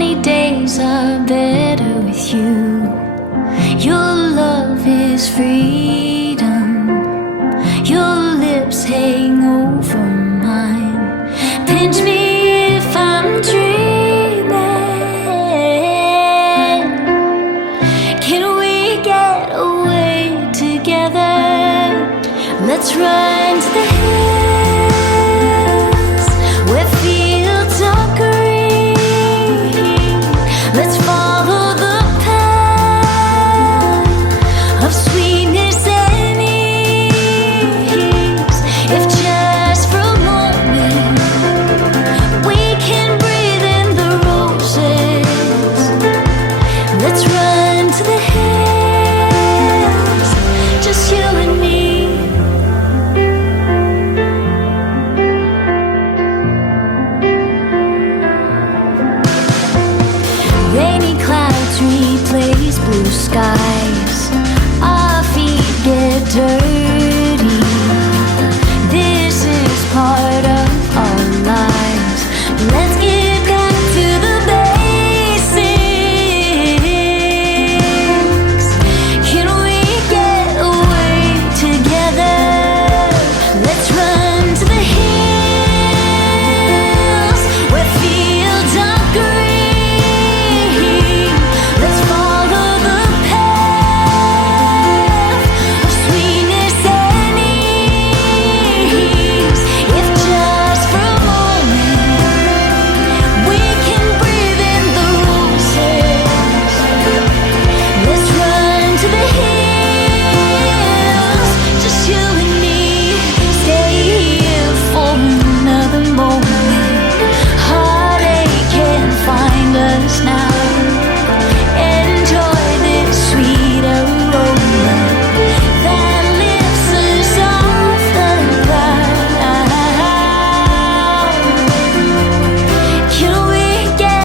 Sunny days are better with you. Your love is freedom. Your lips hang over mine. Pinch me if I'm dreaming. Can we get away together? Let's run to the hills where fields are green. Let's follow the path of sweetness and ease. If just for a moment we can breathe in the roses. Let's run to the hills, just you and me. Rainy clouds replace blue skies. Our feet get dirty.